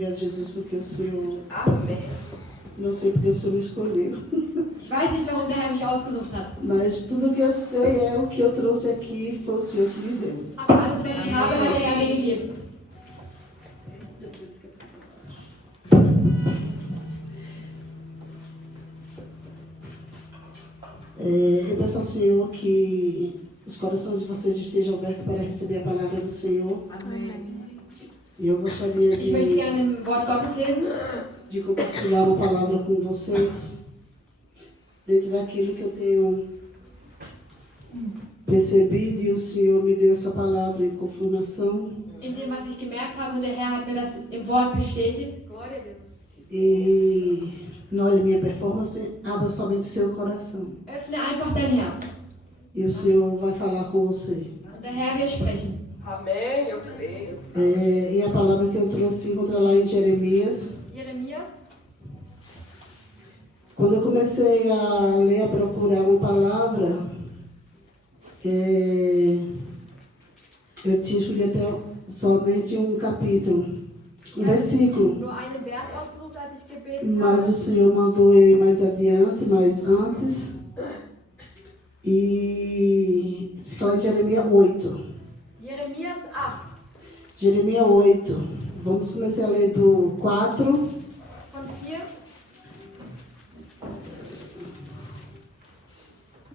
obrigada, Jesus, porque o Senhor... Amém. Não sei porque o Senhor me escolheu. Ich weiß nicht, warum der Herr mich ausgesucht hat. Mas tudo que eu sei é o que eu trouxe aqui, foi o Senhor que me deu. Aber alles, was ich habe, hat der Herr mir gegeben. Eu peço ao Senhor que os corações de vocês estejam abertos para receber a palavra do Senhor. Amém. E eu gostaria Ich möchte gerne im Wort Gottes lesen, de compartilhar uma palavra com vocês, dentro daquilo que eu tenho percebido, e o Senhor me deu essa palavra em confirmação. in dem, was ich gemerkt habe, und der Herr hat mir das im Wort bestätigt. Glória a Deus. E não olhe minha performance, abra somente seu coração. Öffne einfach dein Herz. E o Senhor vai falar com você. Und der Herr wird sprechen. Amém, eu creio. E a palavra que eu trouxe se encontra lá em Jeremias. Jeremias. Quando eu comecei a ler, a procurar uma palavra, eu tinha escolhido até somente um capítulo, um versículo. Nur einen Vers ausgesucht, als ich gebetet Mas o habe. Senhor mandou eu ir mais adiante, mais antes. E fica lá em Jeremias 8. Jeremias 8. Jeremias 8. Vamos começar a ler do 4. Von 4.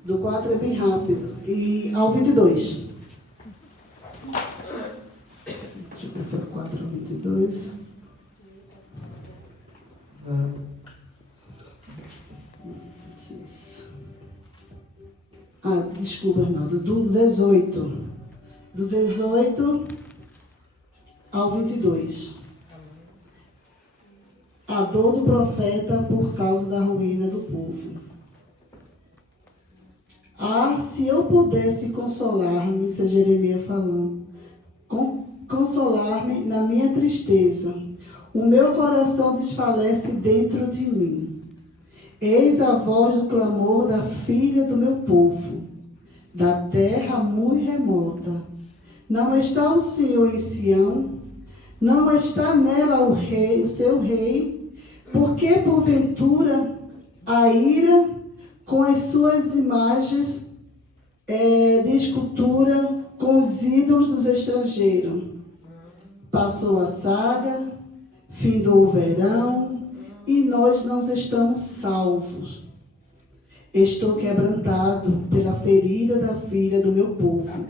Do 4 é bem rápido. E ao 22. Deixa eu pensar, 4 ao 22. Desculpa, Arnaldo. Do 18. Do 18 ao 22. A dor do profeta por causa da ruína do povo. Se eu pudesse consolar-me, isso é Jeremias falando, consolar-me na minha tristeza, o meu coração desfalece dentro de mim. Eis a voz do clamor da filha do meu povo, da terra muito remota. Não está o Senhor em Sião, não está nela o rei, o seu rei, porque porventura a ira com as suas imagens de escultura, com os ídolos dos estrangeiros. Passou a saga, findou o verão, e nós não estamos salvos. Estou quebrantado pela ferida da filha do meu povo.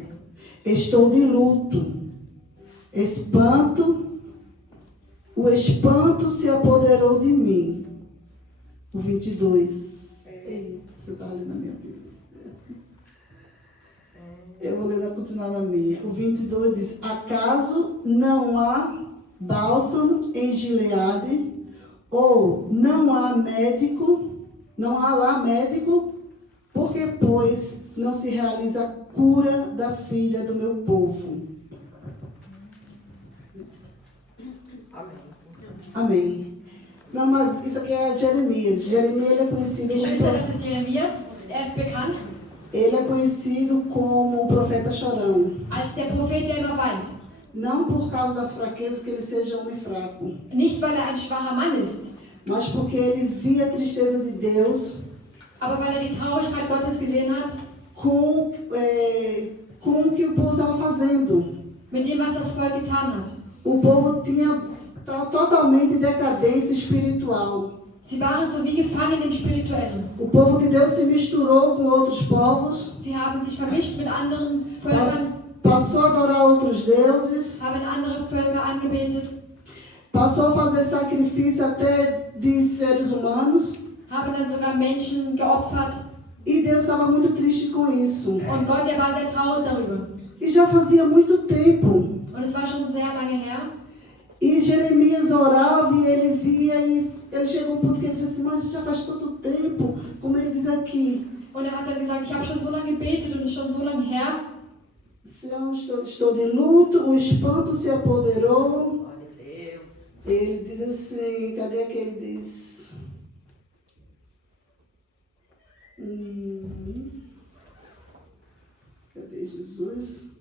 Estou de luto. O espanto se apoderou de mim. O 22. Ei, você está ali na minha Bíblia. Eu vou ler continuar na minha. O 22 diz: acaso não há bálsamo em Gileade? Ou não há lá médico? Porque, pois, não se realiza a cura da filha do meu povo? Amém. Não, mas isso aqui é Jeremias. Jeremias, ele é conhecido Geschwister, das ist Jeremias. Ist bekannt ele é conhecido como o profeta chorão. als der Prophet, der immer weint. Não por causa das fraquezas, que ele seja homem fraco, Nicht, weil ein schwacher Mann ist, mas porque ele via a tristeza de Deus aber weil die Traurigkeit Gottes gesehen hat, com o que o povo estava fazendo. mit dem, was das Volk getan hat. O povo estava totalmente em decadência espiritual. Sie waren so wie gefangen im Spirituellen. O povo de Deus se misturou com outros povos, Sie haben sich vermischt mit anderen Völkern, passou a adorar outros deuses, haben andere Völker angebetet, passou a fazer sacrifício até de seres humanos, haben dann sogar Menschen geopfert. e Deus estava muito triste com isso. Und Gott, der war sehr traurig darüber. E já fazia muito tempo. Und es war schon sehr lange her. E Jeremias orava e ele via, e ele chegou a um ponto que ele disse assim: mas já faz tanto tempo, como ele diz aqui. Und hat dann gesagt, ich habe schon so lange gebetet und es ist schon so lange her. Estou de luto, o espanto se apoderou. Glória a Deus. Ele diz assim, cadê que ele diz? Cadê Jesus?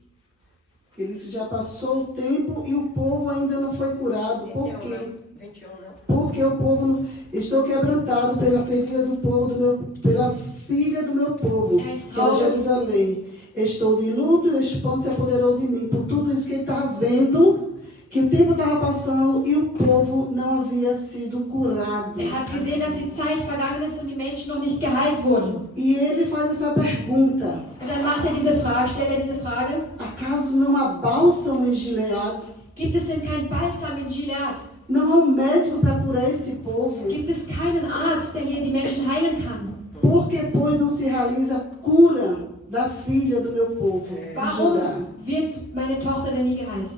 Ele disse, já passou o tempo e o povo ainda não foi curado. Por 21, quê? não. 21, não. Porque o povo não... Estou quebrantado pela ferida do povo pela filha do meu povo, que é Jerusalém. Estou de luto e o espanto se apoderou de mim. Por tudo isso que ele estava vendo, que o tempo estava passando e o povo não havia sido curado. hat gesehen, dass die Zeit vergangen ist und die Menschen noch nicht geheilt wurden. E ele faz essa pergunta: Und dann macht diese Frage, stellt diese Frage, acaso não há bálsamo em Gileade? gibt es denn kein Balsam in Gilead? Não há um médico para curar esse povo? Gibt es keinen Arzt, der hier die Menschen heilen kann? Por que, pois, não se realiza a cura da filha do meu povo, de Judá? Warum wird meine Tochter denn nie geheilt?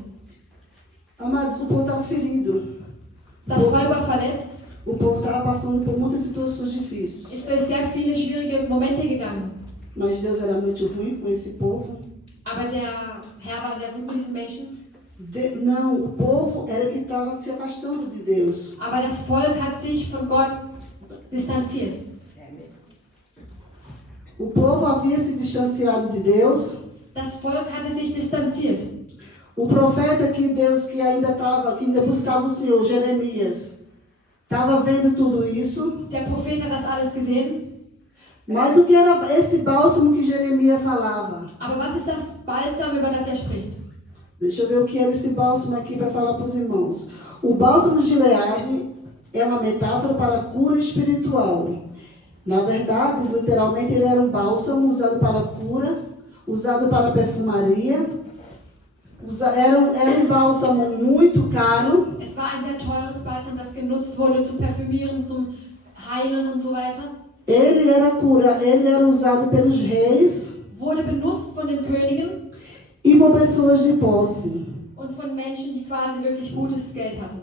Amados, o povo estava ferido. Das Volk war verletzt, O povo estava passando por muitas situações difíceis. ist durch sehr viele schwierige Momente gegangen. Mas Deus era muito ruim com esse povo. Aber der Herr war sehr gut mit diesen Menschen. Não, o povo era que estava se afastando de Deus. Aber das Volk hat sich von Gott distanziert. O povo havia se distanciado de Deus. Das Volk hatte sich distanziert. O profeta que ainda buscava o Senhor, Jeremias, estava vendo tudo isso. Der Prophet hat das alles gesehen. Mas o que era esse bálsamo que Jeremias falava? Aber was ist das Balsam, über das spricht? Deixa eu ver o que era esse bálsamo aqui para falar para os irmãos. O bálsamo de Gileade é uma metáfora para a cura espiritual. Na verdade, literalmente, ele era um bálsamo usado para cura, usado para perfumaria. Era um bálsamo muito caro. Es war ein sehr teures Balsam, das genutzt wurde zum Parfümieren, zum Heilen und so weiter. Ele era usado pelos reis Wurde benutzt von den Königen e por pessoas de posse. und von Menschen, die quasi wirklich gutes Geld hatten.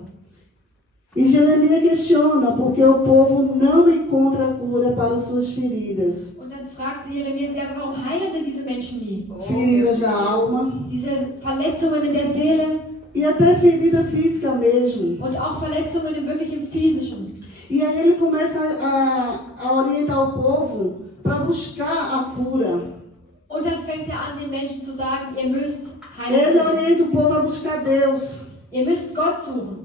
E Jeremias questiona porque o povo não encontra cura para suas feridas. Und dann fragte Jeremias, ja, aber warum heilen denn diese Menschen nie? Feridas da alma Diese Verletzungen in der Seele e até ferida física mesmo. und auch Verletzungen wirklich im Physischen. E aí ele começa a orientar o povo para buscar a cura. Und dann fängt er an, den Menschen zu sagen, ihr müsst Ele heilen. orienta o povo a buscar Deus. Ihr müsst Gott suchen.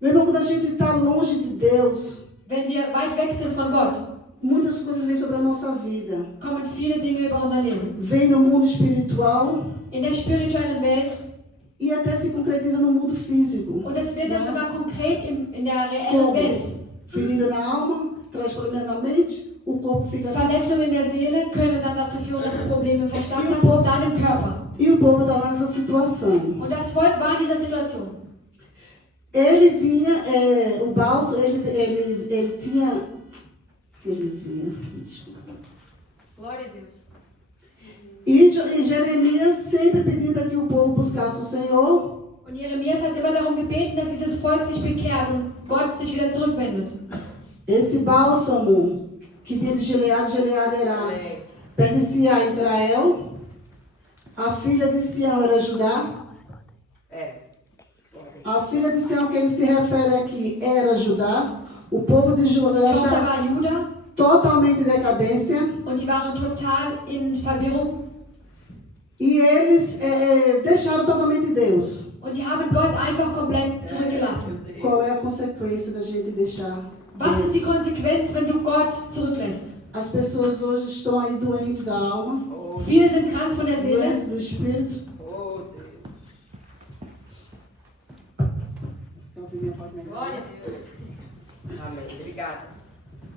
Meu irmão, quando a gente está longe de Deus, Wenn wir weit weg sind von Gott, muitas coisas vêm sobre a nossa vida. kommen viele Dinge über unser Leben. Vem no mundo espiritual In der spirituellen Welt. e até se concretiza no mundo físico. Und es wird dann sogar konkret in der reellen Como? Welt. Ferida na alma, traz problemas na mente, o corpo fica... Verletzungen in der Seele können dann dazu führen, dass du Probleme im Verstand hast und dann im Körper. E o povo está nessa situação. Und das Volk war in dieser Situation. Ele vinha, o bálsamo, ele tinha... Ele vinha... Desculpa. Glória a Deus. E Jeremias sempre pedindo para que o povo buscasse o Senhor. Und Jeremias hat immer darum gebeten, dass dieses Volk sich bekehrt und Gott sich wieder zurückwendet. Esse bálsamo que vinha de Gileade era, pertencia a Israel. A filha de Sião era Judá. A filha de Sião que ele se refere aqui era Judá. O povo de Judá Tochter já war Juda totalmente em decadência. und die waren total in Verwirrung. E eles deixaram totalmente Deus. Und die haben Gott einfach komplett zurückgelassen. Qual é a consequência da gente deixar Was ist die Deus? Konsequenz, wenn du Gott zurücklässt? As pessoas hoje estão aí doentes da alma, Viele sind krank von der Seele, doentes do espírito. Glória a Deus. Amém. Obrigada.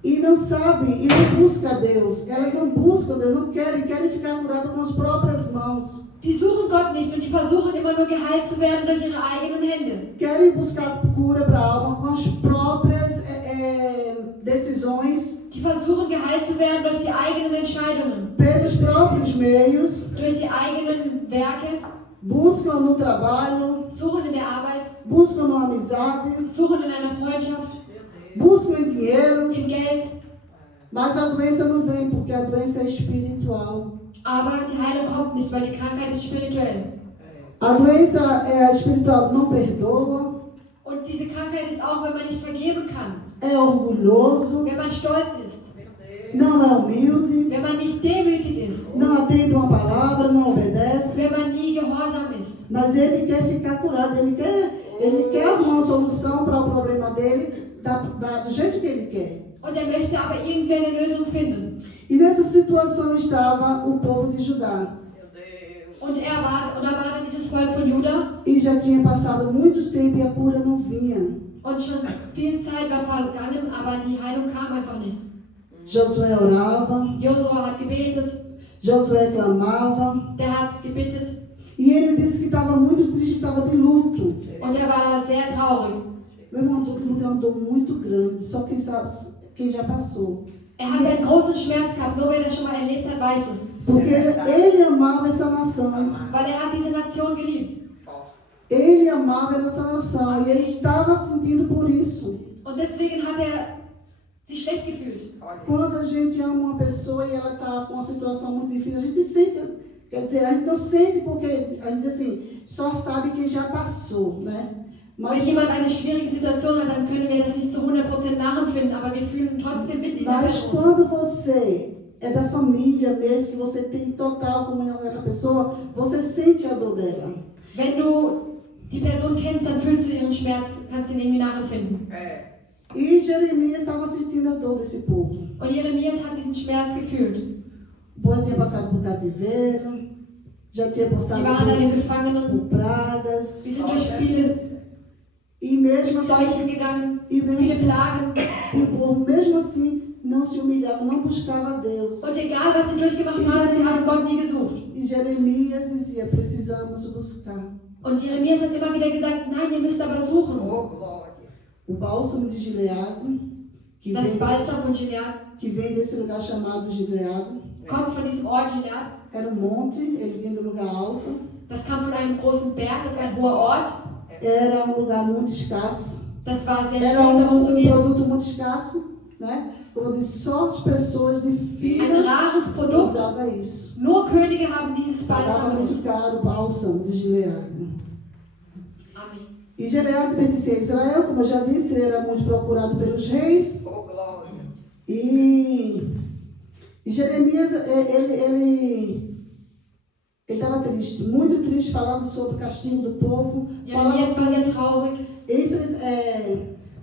E não sabem, e não buscam Deus. Elas não buscam Deus, não querem ficar curadas com as próprias mãos. die suchen Gott nicht und die versuchen immer nur geheilt zu werden durch ihre eigenen Hände. Querem buscar cura para a alma com as próprias decisões, Die versuchen geheilt zu werden durch die eigenen Entscheidungen, pelos próprios meios. durch die eigenen Werke, Buscam no trabalho, suchen in der Arbeit, buscam na amizade, suchen in einer Freundschaft, buscam em dinheiro. im Geld, Mas a doença não vem, porque a doença é espiritual. aber die Heilung kommt nicht, weil die Krankheit ist spirituell. A doença espiritual não perdoa, Und diese Krankheit ist auch, wenn man nicht vergeben kann, é orgulhoso, wenn man stolz ist, não é humilde, wenn man nicht demütig ist, não atende uma palavra, não obedece. wenn man nie gehorsam ist. Mas ele quer ficar curado, ele quer arrumar uma solução para o problema dele do jeito que ele quer. Und er möchte aber irgendwie eine Lösung finden. E nessa situação estava o povo de Judá. Meu Deus. Und da war dann dieses Volk von Juda. E já tinha passado muito tempo e a cura não vinha. Und schon viel Zeit war vergangen, aber die Heilung kam einfach nicht. Josué orava, Josua hat gebetet, Josué clamava. der hat gebetet E ele disse que estava muito triste, estava de luto. und er war sehr traurig. Meu irmão, dor de luto é uma dor muito grande, só quem sabe, quem já passou. Er hat einen großen Schmerz gehabt, nur wer das schon mal erlebt hat, weiß es. Porque ele amava essa nação. Weil er hat diese Nation geliebt. Forte. Ele amava essa nação e ele estava sentindo por isso. Und deswegen hat er sich schlecht gefühlt. Olha. Quando a gente ama uma pessoa e ela está com uma situação muito difícil, a gente sente, quer dizer, a gente não sente porque a gente assim, só sabe quem já passou, né? Mas, Wenn jemand eine schwierige Situation hat, dann können wir das nicht zu 100% nachempfinden, aber wir fühlen trotzdem mit dieser mas Person. quando você é da família mesmo, que você tem total comunhão com aquela pessoa, você sente a dor dela. Wenn du die Person kennst, dann fühlst du ihren Schmerz, kannst ihn irgendwie nachempfinden. E Jeremias estava sentindo a dor desse povo. Und Jeremias hat diesen Schmerz gefühlt. O povo tinha passado por cativeiro, já tinha Die passado waren dann in Gefangenen, por pragas, die sind durch viele e mesmo assim, Seuchen gegangen, e mesmo viele assim, Plagen. e o povo mesmo assim não se humilhava, não buscava Deus. Und egal, was sie durchgemacht haben, sie haben Gott nie gesucht. E Jeremias dizia, precisamos buscar. Und Jeremias hat immer wieder gesagt, nein, ihr müsst aber suchen. Oh, glória. O bálsamo de Gileade, Das Balsam von Gilead que vem desse lugar chamado Gileade, kommt von diesem Ort Gilead. era um monte, ele vinha do lugar alto, Das kam von einem großen Berg, das war ein hoher Ort. era um lugar muito escasso, Das war sehr era schwer darauf zu gehen. produto muito escasso, né? Como eu disse, só as pessoas de Ein fila rares Produkt. usavam isso. Nur Könige haben dieses Pagava Balsam muito benutzt. caro o bálsamo de Gileade. Amen. E Gileade pertencia a Israel, como eu já disse, ele era muito procurado pelos reis. Oh, glória. E Jeremias, ele estava triste, muito triste, falando sobre o castigo do povo. Jeremias war sehr traurig,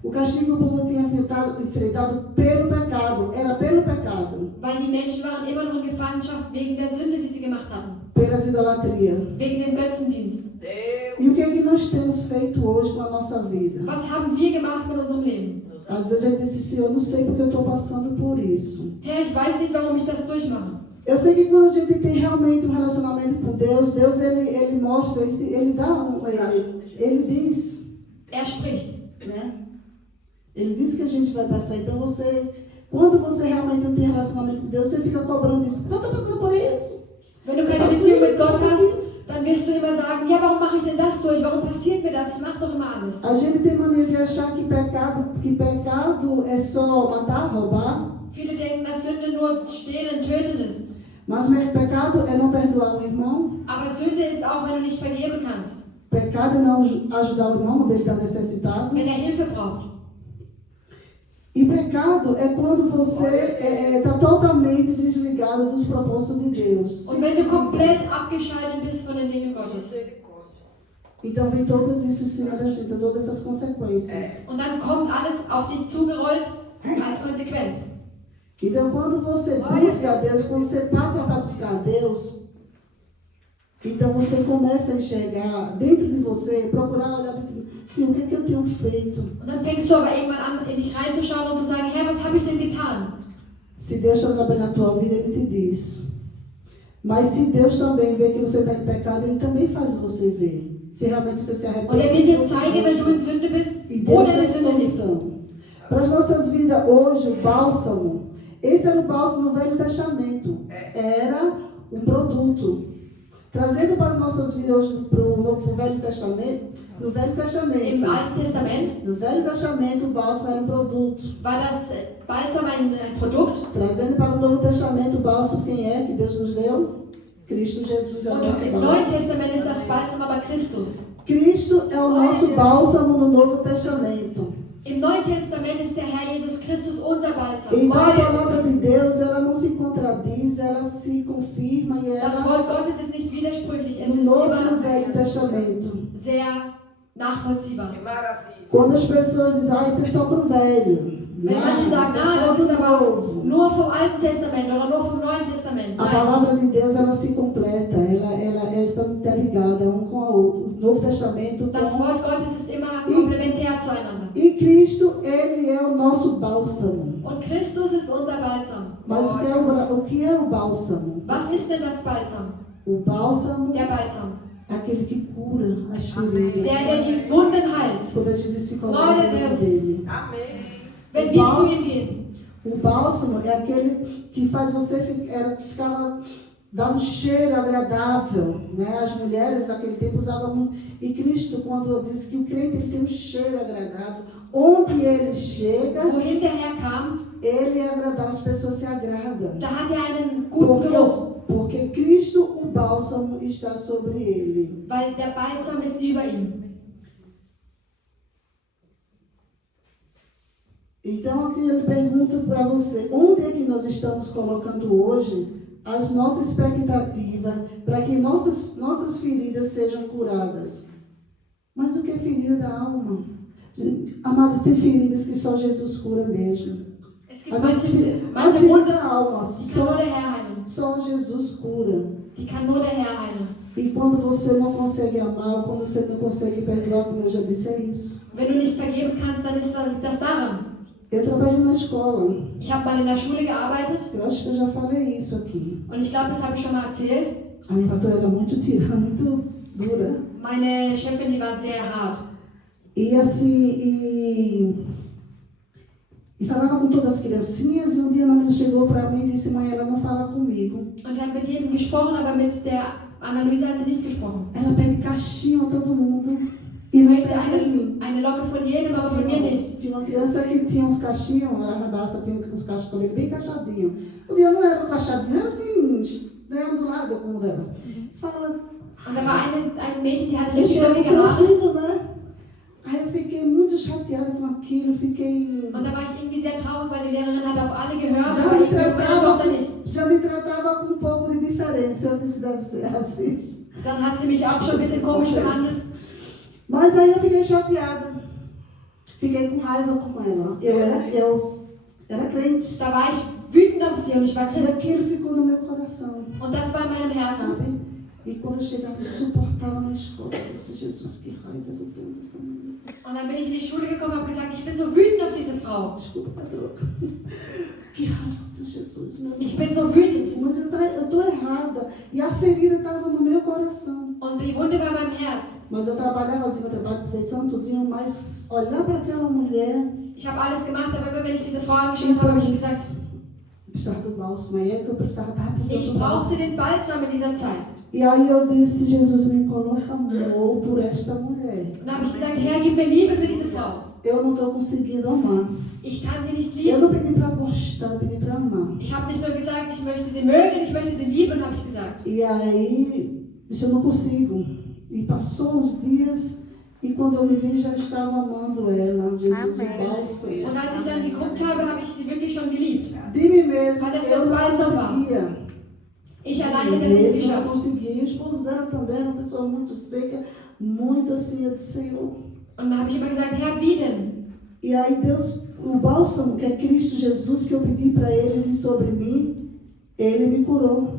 O castigo que o povo tinha enfrentado pelo pecado, era pelo pecado, weil die Menschen waren immer noch in Gefangenschaft wegen der Sünde, die sie gemacht hatten. pelas idolatrias. Wegen dem Götzendienst. Deus. E o que é que nós temos feito hoje com a nossa vida? Was haben wir gemacht mit unserem Leben? Às vezes a gente diz assim, eu não sei porque eu estou passando por isso. Herr, ich weiß nicht, warum ich das durchmache. Eu sei que quando a gente tem realmente um relacionamento com Deus, Deus ele mostra, ele dá ele diz, Er spricht. né? Ele diz que a gente vai passar. Então quando você realmente não tem relacionamento com Deus, você fica cobrando isso. Eu estou passando por isso. Wenn du keine Beziehung mit Gott hast, dann wirst du immer sagen, ja, warum mache ich denn das durch? Warum passiert mir das? Ich mache doch immer alles. A gente tem mania de achar que pecado é só matar, roubar. Viele denken, dass Sünde nur Stehlen, Töten ist. Mas pecado é não perdoar um irmão. Aber Sünde ist auch, wenn du nicht vergeben kannst. Pecado é não ajudar o irmão quando ele está necessitado. Wenn er Hilfe braucht. E pecado é quando você está totalmente desligado dos propósitos de Deus. Und wenn du komplett abgeschaltet bist von den Dingen Gottes. Misericórdia. Então vem todas isso em cima da gente, todas essas consequências. Und dann kommt alles auf dich zugerollt als Konsequenz. Então quando você busca a Deus, quando você passa para buscar a Deus, então você começa a enxergar dentro de você, procurar olhar dentro, sim, o que é que eu tenho feito? Und dann fängst du aber irgendwann an, in dich reinzuschauen und zu sagen, Herr, was habe ich denn getan? Se Deus está trabalhando na tua vida, Ele te diz. Mas se Deus também vê que você está em pecado, Ele também faz você ver. Se realmente você se arrepende. Und er wird dir zeigen, wenn du in Sünde bist, E wo Deus deine tem Sünde liegt. solução. Para as nossas vidas hoje, o bálsamo, esse era o bálsamo no Velho Testamento. Era um produto. Trazendo para as nossas vidas hoje para o Velho Testamento, no Velho Im Testamento, Alten Testament no Velho Testamento o bálsamo era um produto. war das Balsam ein Produkt. Trazendo para o Novo Testamento o bálsamo, quem é que Deus nos deu? Cristo Jesus é o Und nosso im Neuen bálsamo. Testament ist das Balsam aber Christus. Cristo é o nosso bálsamo no Novo Testamento. Im Neuen Testament ist der Herr Jesus Christus unser Balsam. Então a palavra de Deus, ela não se contradiz, ela se confirma e Das ela Wort Gottes ist nicht widersprüchlich, es no ist Novo e no immer Velho Testamento. sehr nachvollziehbar. Que maravilha. Quando as pessoas dizem, isso é só para o velho. Wenn manche Isso sagen, é só das ist do aber novo. nur vom Alten Testament oder nur vom Neuen Testament. A Nein, palavra de Deus, ela se completa, ela está interligada um com a outra. O Novo Testamento das com... Wort Gottes ist immer komplementär zueinander. E Cristo, Ele é o nosso bálsamo. Und Christus ist unser Balsam. Mas o que é o bálsamo? Was ist denn das Balsam? O bálsamo Der Balsam. é aquele que cura as feridas. Der die Wunden heilt. Quando a gente se coloca Glória a dentro Deus. dele. Amém. Wenn wir zu ihm gehen. O bálsamo é aquele que faz você dava um cheiro agradável, né? As mulheres naquele tempo usavam muito. E Cristo, quando disse que o crente ele tem um cheiro agradável, onde ele chega, Wohin der Herr kam, ele é agradável, as pessoas se agradam. da hat er einen guten Geruch. Porque Cristo, o bálsamo, está sobre ele. Weil der Balsam ist über ihm. Então aqui ele pergunta para você, onde é que nós estamos colocando hoje as nossas expectativas para que nossas feridas sejam curadas? Mas o que é ferida da alma? Amados, tem feridas que só Jesus cura mesmo. Es gibt As manche feridas Wunden, da alma, die kann nur der Herr heilen. só Jesus cura. Die kann nur der Herr heilen. E quando você não consegue amar, quando você não consegue perdoar, como eu já disse, é isso. Wenn du nicht vergeben kannst, dann liegt das daran. Eu trabalho na escola. Ich habe mal in der Schule gearbeitet Eu acho que eu já falei isso aqui. und ich glaube, das habe ich schon mal erzählt. A minha patroa era muito muito dura. Meine Chefin, die war sehr hart. E assim, e falava com todas as criancinhas, e um dia ela chegou para mim e disse, mãe, ela não fala comigo. Und hat mit jedem gesprochen, aber mit der Anneliese hat sie nicht gesprochen. Ela pede caixinho a todo mundo. Sie E não möchte pede a mim. eine Locke von jedem, aber von mir nicht. Tinha uma criança que tinha uns caixinhos, era a Radassa, tinha uns cachos comigo, bem cachadinho. O dia não era um cachadinho, era assim, né, do lado como dela. Fala, Und da war ein Mädchen, die hatte mexeu no richtig seu Haare. filho, né? Aí eu fiquei muito chateada com aquilo, fiquei... Und da war ich irgendwie sehr traurig, weil die Lehrerin hat auf alle gehört, Já aber me irgendwie auf meine Tochter nicht. já me tratava com um pouco de diferença, eu disse, deve ser racista. Dann hat sie mich auch schon ein bisschen komisch behandelt. Mas aí eu fiquei chateada. Fiquei com raiva com ela. Eu era crente. Da war ich wütend auf sie und ich war E Christ. aquilo ficou no meu coração, Und das war in meinem Herzen. sabe? E quando eu chegava, eu suportava na escola. Eu disse, Jesus, que raiva eu tenho dessa menina. Und dann bin ich in die Schule gekommen und habe gesagt, ich bin so wütend auf diese Frau. Desculpa, patroa. Que raiva de Jesus, meu Deus. Ich bin so wütend. Mas eu estou errada. E a ferida estava no meu coração. Und die Wunde war beim Herz. Mas eu trabalhava assim, eu trabalho perfeição, tudinho, mas olhar para aquela mulher, Ich habe alles gemacht, aber immer wenn ich diese Frau angeschaut habe, habe ich gesagt, precisava do bálsamo. Aí é que eu estava precisando ich do brauchte bálsamo. den Balsam in dieser Zeit. E aí eu disse, Jesus, me coloca amor por esta mulher. Und da habe ich gesagt, Herr, gib mir Liebe für diese Frau. Eu não estou conseguindo amar. Ich kann sie nicht Eu lieben. não pedi para gostar, eu pedi para amar. Ich habe nicht nur gesagt, ich möchte sie mögen, ich möchte sie lieben, habe ich gesagt. E aí, disse, eu não consigo. E passou uns dias, e quando eu me vi, já estava amando ela. Jesus, o bálsamo. Und als ich dann geguckt habe, habe ich sie wirklich schon geliebt. De mim mesmo, Olha, eu não bálsamo. conseguia. Ich Eu allein hätte das nicht mesmo não geschafft. conseguia. E o esposo dela também era uma pessoa muito seca, muito assim, eu disse, Senhor. Und da habe ich immer gesagt, Herr, wie denn? E aí Deus, o bálsamo, que é Cristo Jesus, que eu pedi para Ele vir sobre mim, Ele me curou.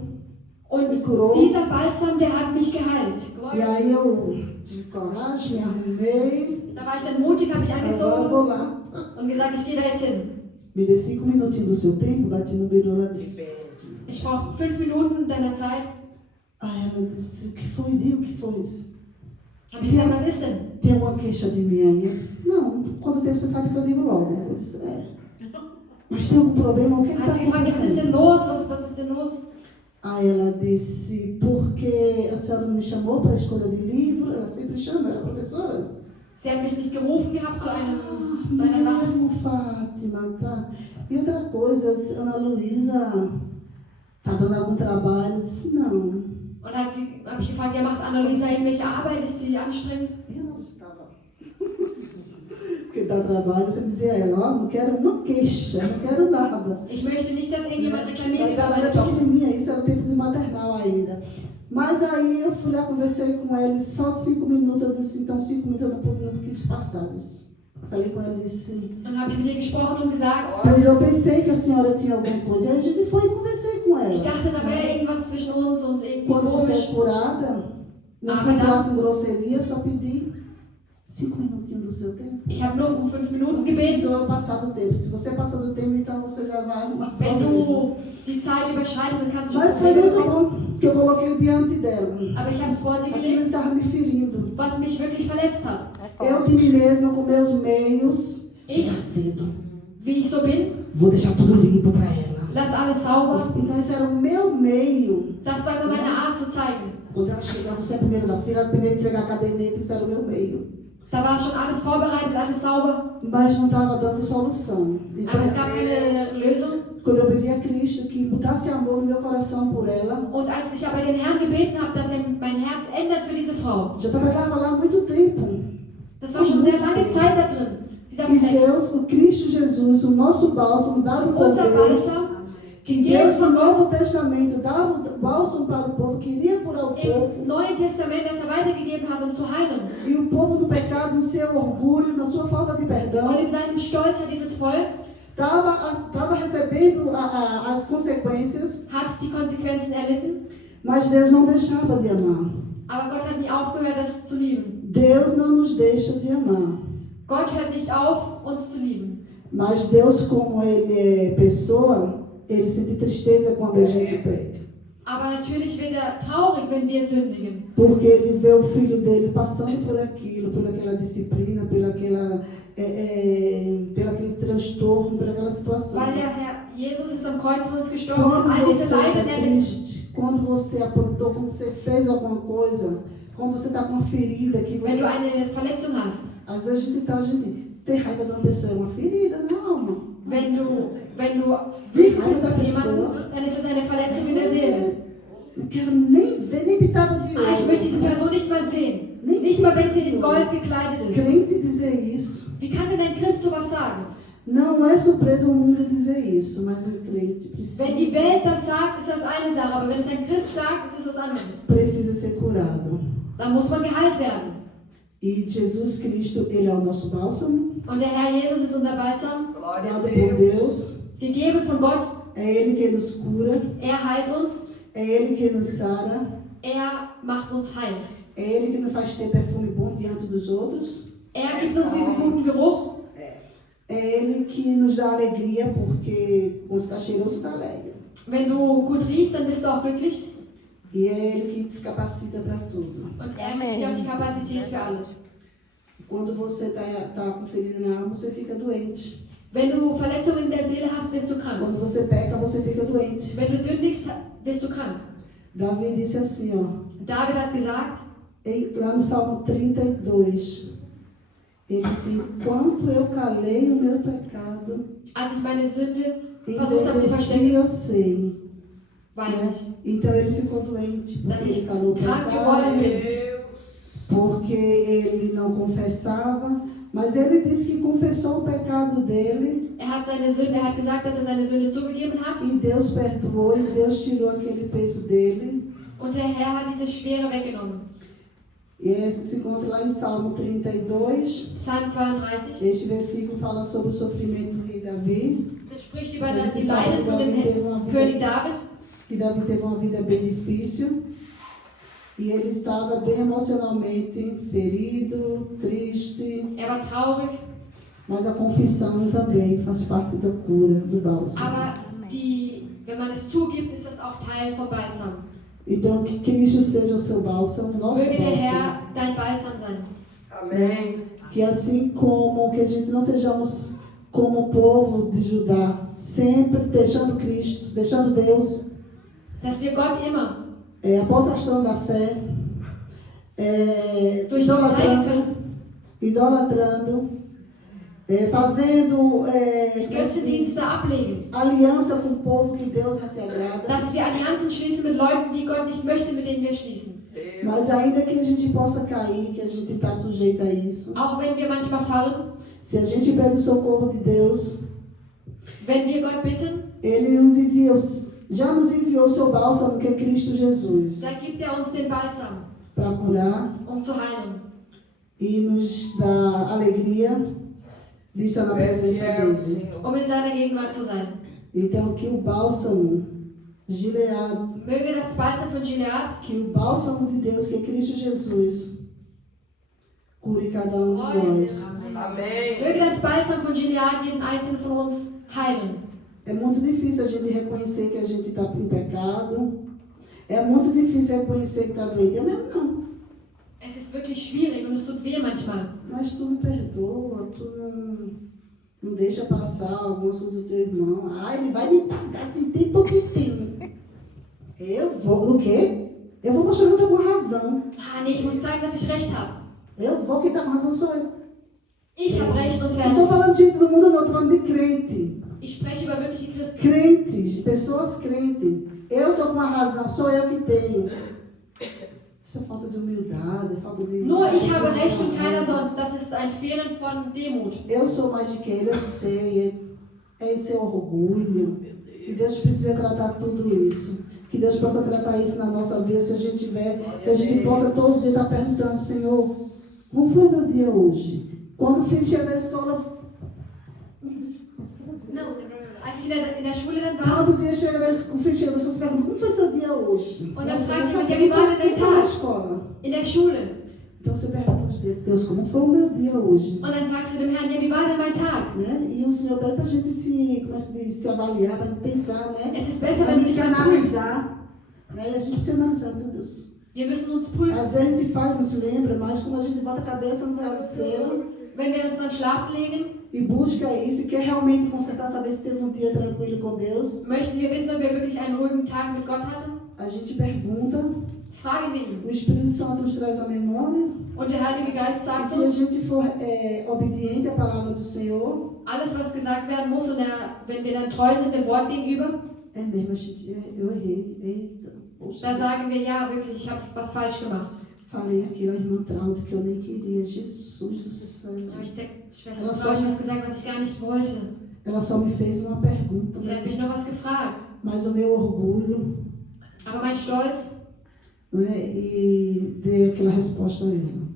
Und Me curou. dieser Balsam, der hat mich geheilt. E aí eu tive coragem, me arrumei, Da war ich dann mutig, habe mich agora angezogen vou lá. und gesagt, ich gehe da jetzt hin. Me dê 5 minutinhos do seu tempo, bati no biru, ela disse. Ich brauche 5 Minuten deiner Zeit. Aí ela disse, o que foi? Diga o que foi isso? Habe ich gesagt, was ist denn? Tem alguma queixa de mim aí? Eu disse, não, quando tem você sabe que eu digo logo. Eu disse, mas tem algum problema? O que está Hat sie gefragt, was ist acontecendo? denn los? Was ist denn los? Aí ela disse, porque a senhora não me chamou para a escolha de livro, ela sempre chama, ela é professora. Sie hat mich nicht gerufen gehabt zu einer Sache. Mesmo, Fátima, tá? E outra coisa, eu disse, Ana Luísa, tá dando algum trabalho? Eu disse, não. Und habe ich gefragt, ja, macht Anneliesa irgendwelche Arbeit? Ist sie anstrengend? Eu não estava. Porque dá trabalho, você dizia a ela, ó, não quero uma queixa, não quero nada. Ich möchte nicht, dass irgendjemand reklamiert Mas über ela meine era Tochter. pequenininha, isso era o tempo de maternal ainda. Mas aí eu fui lá, conversei com ele, só 5 minutos, eu disse, então 5 minutos eu não quis passar. Falei com ele e disse, Dann habe ich mit ihr gesprochen und gesagt, pois eu pensei que a senhora tinha alguma coisa. Aí a gente foi e conversei com ela. ich dachte, da wäre irgendwas zwischen uns und irgendwie Quando você é komisch. curada, não fui lá com grosseria, só pedi 5 minutinhos do seu tempo. Ich habe nur um 5 Minuten Não gebeten. precisou passar do tempo. Se você passou do tempo, então você já vai arrumar Wenn problema. du die Zeit überschreitest, dann kannst du schon Mas foi Probleme muito bekommen. bom que eu coloquei diante dela. Aber ich habe es vor sie Aquilo gelegt, estava me ferindo. was mich wirklich verletzt hat. Eu de mim mesma, com meus meios, chega cedo. Wie ich so bin, Vou deixar tudo limpo para ela. lass alles sauber. Então esse era o meu meio. Das war immer meine Art zu zeigen. Quando ela chegava, você é a primeira da fila, a primeira a entregar a caderneta, isso era o meu meio. Da war schon alles vorbereitet, alles sauber. Mas não estava dando solução. Então, Aber es gab keine Lösung. quando eu pedi a Cristo que botasse amor no meu coração por ela, Und als ich aber den Herrn gebeten habe, dass er mein Herz ändert für diese Frau, já trabalhava lá há muito tempo. das war schon sehr lange Zeit da drin, dieser E Fleck. Deus, o Cristo Jesus, o nosso bálsamo dado por Unser Deus, Balsam, que Deus no Novo Testamento dava o bálsamo para o povo, queria curar o povo. im Neuen Testament, das er weitergegeben hat, um zu heilen. E o povo do pecado, no seu orgulho, na sua falta de Und perdão, in seinem Stolz hat dieses Volk, estava recebendo as consequências, hat die Konsequenzen erlitten, mas Deus não deixava de amar. aber Gott hat nie aufgehört, das zu lieben. Deus não nos deixa de amar. Gott hört nicht auf, uns zu lieben. Mas Deus, como Ele é pessoa, Ele sente tristeza quando a gente peca. Aber natürlich wird er traurig, wenn wir sündigen. Porque Ele vê o Filho dele passando por aquilo, por aquela disciplina, por aquele transtorno, por aquela situação. Weil der Herr Jesus ist am Kreuz für uns gestorben und Quando all diese você Leiden está erlitten. triste, quando você aprontou, quando você fez alguma coisa, quando você está com uma ferida que Wenn você... du eine Verletzung hast, Às vezes a gente tem raiva de uma pessoa, é uma ferida, não, alma. wenn du wütend bist auf jemanden, dann ist das eine Verletzung in der Seele. Não quero nem ver, nem pitada de Ah, ich möchte diese ouro. Person nicht mal sehen. Nicht mal, wenn sie in Gold gekleidet ist. Crente dizer isso. Wie kann denn ein Christ sowas sagen? Não é surpresa o mundo dizer isso, mas o crente Wenn die precisa, Welt das sagt, ist das eine Sache, aber wenn es ein Christ sagt, ist es was anderes. precisa ser curado. Dann muss man geheilt werden. E Jesus Cristo, Ele é o nosso bálsamo, Und der Herr Jesus ist unser Balsam, Glória a dado por Deus. Deus. gegeben von Gott. É Ele que nos cura, Er heilt uns, é Ele que nos sara, er macht uns heil. é Ele que nos faz ter perfume bom diante dos outros. Er gibt uns diesen guten Geruch. É Ele que nos dá alegria, porque quando está cheiroso, está alegre. Wenn du gut riechst, dann bist du auch glücklich. E é Ele que nos capacita para tudo. Und er gibt dir auch die Kapazität für alles. Quando você está com ferida na alma, você fica doente. Wenn du Verletzungen in der Seele hast, bist du krank. Quando você peca, você fica doente. Wenn du sündigst, bist du krank. Davi disse assim, ó, David hat gesagt, lá no Salmo 32, ele disse, enquanto eu calei o meu pecado, als ich meine Sünde versucht habe zu verstecken, envelheci, eu sei. weiß Né? ich, Então ele ficou doente, dass porque ele ich calou o krank pecado, geworden bin. Deus. porque ele não confessava, mas ele disse que confessou o pecado dele, Er hat gesagt, dass er seine Sünde zugegeben hat. e Deus perdoou, e Deus tirou aquele peso dele. Und der Herr hat diese Schwere weggenommen. E esse se encontra lá em Salmo 32. Psalm 32. Este versículo fala sobre o sofrimento do rei Davi, Das spricht über A gente die sabe Leiden que von dem Davi teve uma vida, König David. que Davi teve uma vida bem difícil, e ele estava bem emocionalmente ferido, triste, Er war traurig, mas a confissão também faz parte da cura, do bálsamo. aber wenn man es zugibt, ist das auch Teil vom Balsam. Então, que Cristo seja o seu bálsamo, nosso Möge der bálsamo. Herr dein Balsam sein. Amém. Que assim como que a gente não sejamos como o povo de Judá, sempre deixando Cristo, deixando Deus, Dass wir Gott immer apostatando da fé, durch die Zeit können, idolatrando, fazendo Götzendienste ablegen. aliança com o povo que Deus não se agrada. Dass wir Allianzen schließen mit Leuten, die Gott nicht möchte, mit denen wir schließen. Deus. Mas ainda que a gente possa cair, que a gente está sujeito a isso, Auch wenn wir manchmal fallen, se a gente pede o socorro de Deus, wenn wir Gott bitten, Ele nos envia já nos enviou o seu bálsamo, que é Cristo Jesus, Da gibt uns den Balsam, para curar zu heilen. e nos dá alegria de estar na presença dele. In seiner Gegenwart zu sein. Então, que o bálsamo de Gileade, Möge das Balsam von Gilead, que o bálsamo de Deus, que é Cristo Jesus, cure cada um de nós. Amém. möge das Balsam von Gilead jeden einzelnen von uns heilen. É muito difícil a gente reconhecer que a gente está em pecado. É muito difícil reconhecer que está doente. Eu mesmo não. Es ist wirklich schwierig und es tut weh manchmal. Mas tu não perdoa, tu não deixa passar algum assunto do teu irmão. Ah, ele vai me pagar, tem porque tem. Eu vou, o quê? Eu vou mostrar que eu estou com razão. Ah, nee, ich muss zeigen, dass ich recht habe. Eu vou, quem está com razão sou eu. Ich habe recht und Não fertig. estou falando de gente do mundo, não, estou falando de crente. Ich spreche über wirkliche Christen. Crentes, pessoas crentes. Eu estou com a razão, sou eu que tenho. Isso é falta de humildade, é falta de... Nur ich habe recht und keiner sonst. Das ist ein Fehlen von Demut. Eu sou mais de que ele, eu sei. É esse orgulho. E Deus precisa tratar tudo isso. Que Deus possa tratar isso na nossa vida, se a gente tiver, que a gente possa todo dia estar perguntando, Senhor, como foi meu dia hoje? Quando o filho chega da escola, No, als ich in der Schule dann war, quando o dia chega o filho chega da escola, você pergunta, como foi seu dia hoje? Und dann Você fragt sabe man, ja, wie war denn dein como foi na Tag? escola? in der Schule. Então você pergunta aos Deus, Deus, como foi o meu dia hoje? Und dann sagst du dem Herrn, ja, wie war denn mein Tag? Né? E o Senhor pede para a gente se avaliar, para a gente pensar, né? Es ist besser, Para wenn du se dich dann prüfst. analisar. Né? E a gente precisa analisar, meu Deus. Wir müssen uns prüfen. Às vezes a gente faz, não se lembra, mas quando a gente bota a cabeça no travesseiro Wenn wir uns dann schlafen legen, e busca isso, e quer realmente consertar, saber se teve um dia tranquilo com Deus, möchten wir wissen, ob wir wirklich einen ruhigen Tag mit Gott hatten? a gente pergunta, Fragen wir ihn. o Espírito Santo nos traz a memória, Und der Heilige Geist e sagt se a uns, gente for obediente à palavra do Senhor, alles, was gesagt werden muss, und wenn wir dann treu sind dem Wort gegenüber, é mesmo, a gente, eu errei, eita, poxa, da sagen wir, ja, wirklich, ich habe was falsch gemacht. falei aquilo à irmã Traude que eu nem queria, Jesus do céu. Dann habe ich der Schwester Frau was gesagt, was ich gar nicht wollte. Ela só me fez uma pergunta, Sie hat mich nur was gefragt. mas o meu orgulho, Aber mein Stolz, né, e dei aquela resposta a ela.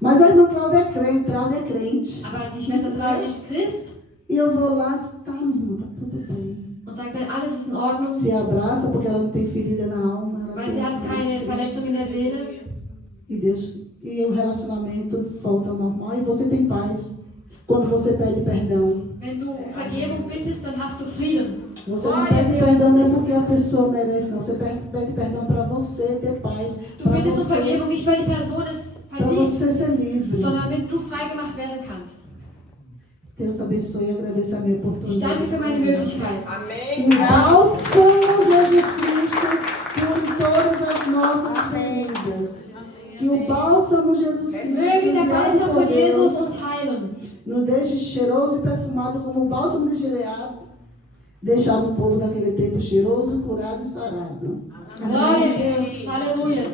Mas a irmã Cláudia é crente, Traude é crente. aber die Schwester Traut ist Christ E eu vou lá e digo, tá, minha irmã, tá tudo bem. und sagt dann, alles ist in Ordnung, Se abraça porque ela não tem ferida na alma. Ela weil sie hat keine Verletzung in der Seele. E Deus, e o relacionamento volta ao normal e você tem paz. Quando você pede perdão. Wenn du um Vergebung bittest, dann hast du Frieden. Você não pede perdão não é porque a pessoa merece, não. Você pede perdão para você ter paz. Du bittest um Vergebung nicht, weil die Person es Para verdient, você ser livre. sondern damit du freigemacht werden kannst. Deus abençoe e agradeço a minha Ich oportunidade. danke für meine Möglichkeit. Que Amém. o bálsamo Jesus Cristo cure todas as nossas feridas. Que o bálsamo Jesus Cristo Möge der enviado Balsam por von Jesus Deus, uns heilen. nos deixe cheiroso e perfumado como o bálsamo de Gileade deixava o povo daquele tempo cheiroso, curado e sarado. Glória a Deus. Aleluia.